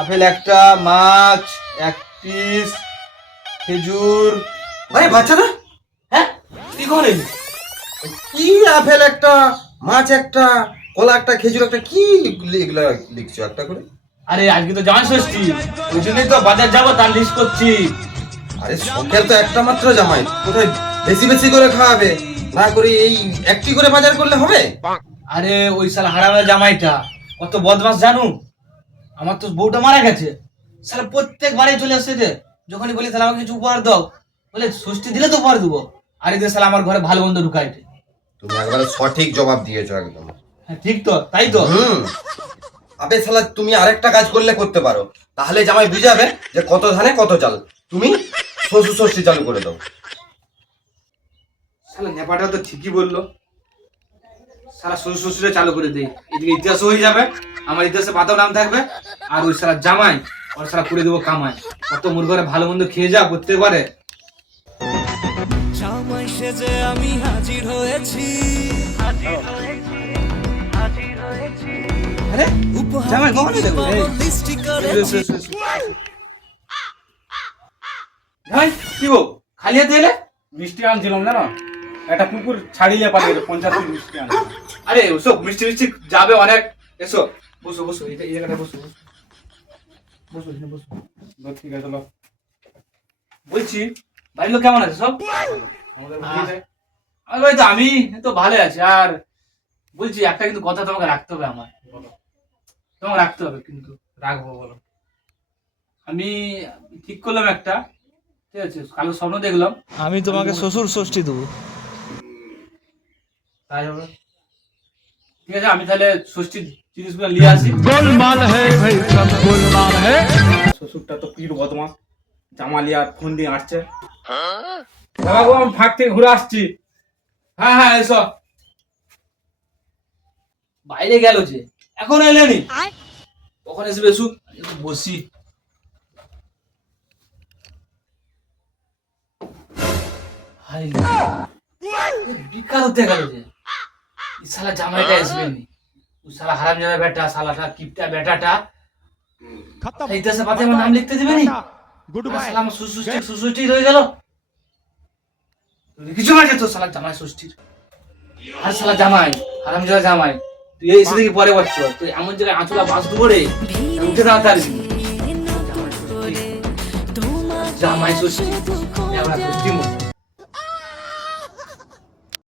Apple একটা, মাছ এক piece, খেজুর। আরে বাচ্চারা, হ্যাঁ কি করেন? কি আপেল একটা, মাছ একটা, কলা একটা, খেজুর একটা, কি এগুলা লিখছো একটা করে? আরে আজকে তো জামাই ষষ্ঠী, ওই জন্যই তো বাজার যাবো তার লিস্ট করছি। আরে শখের তো একটা মাত্র জামাই, কোথায় বেশি বেশি করে খাওয়াবে? না করে এই একটি করে বাজার করলে হবে? আরে ওই শালা হারামের জামাইটা কত বদমাস জানু। আমার তো বউটা মারা গেছে, শালা প্রত্যেক বারে চলে আসছে যে, যখনই বলি তাহলে আমাকে কিছু উপহার দাও, বলে ষষ্ঠী দিলে তো উপহার দেবো। আর এদের শালা আমার ঘরে ভালো মন্দ ঢুকাইছে। তুমি একবারে সঠিক জবাব দিয়েছো একদম। হ্যাঁ ঠিক তো, তাই তো। আবে শালা, তুমি আরেকটা কাজ করলে করতে পারো, তাহলে জামাই বুঝাবে যে কত ধানে কত চাল। তুমি শ্বশুর ষষ্ঠী চালু করে দাও। শালা নেপাটা তো ঠিকই বললো, শালা শ্বশুর শ্বশুরে চালু করে দেই, এদিকে ইতিহাস হয়ে যাবে, আমার ইতিহাসে পাতাও নাম থাকবে। আর ওই শালা জামাই, ওর শালা করে দেবো কামাই। কত মোর ঘরে ভালো মন্দ খেয়ে যা প্রত্যেকবারে। জামাই সেজে আমি হাজির হয়েছি। আরে জামাই কখন দেবো? লিস্টি করেছি। জামাই কি গো, খালি হাতে এলে? মিষ্টি আনছিলাম জানো, একটা কুকুর ছাড়িয়ে পাঠিয়ে 50 পিস মিষ্টি আনছিলাম। আরে ওসব মিষ্টি মিষ্টি যাবে অনেক। এসো বসো বসো, এই জায়গাটা বসো বসো বসো, এখানে বসো। ঠিক আছে চলো। বলছি বাড়ির লোক কেমন আছে সব? আমাদের বুঝিয়ে আর ওই তো আমি তো ভালো আছি। আর বলছি একটা কিন্তু কথা তোমাকে রাখতে হবে, আমার বলো। তোমাকে রাখতে হবে কিন্তু। রাখবো বলো। আমি ঠিক করলাম একটা, ঠিক আছে, কালো স্বপ্ন দেখলাম আমি তোমাকে শ্বশুর ষষ্ঠী দেবো। তাই হবে। ঠিক আছে, আমি তাহলে ষষ্ঠীর জিনিসগুলো নিয়ে আসি। শ্বশুরটা তো পীর বদমাস, জামালিয়া ফোন দিয়ে আসছে। বাবা আমি ফাঁক থেকে ঘুরে আসছি। হ্যাঁ হ্যাঁ এসো। বাইরে গেল যে, এখন এলেনি, কখন এসে এসুক, একটু বসি। হাই বিকাল হতে গেল যে, এই শালা জামাইটা আসবেনি। ওই শালা হারামজাদা বেটা, শালাটা কিপটা বেটাটা ইতিহাসে পাতে আমার নাম লিখতে দিবে নি। শালা আমার সুষষ্ঠী হয়ে গেল। কিছু না যেত শালা জামাই ষষ্ঠীর। আর শালা জামাই, হারামজাদা জামাই, তুই এসে দেখি পরে বলছো, তুই এমন জায়গায় আঁচলা বাস দেবো রে, উঠে দাঁড়াতে পারবি। জামাই ষষ্ঠী, জামাই ষষ্ঠী, ষষ্ঠী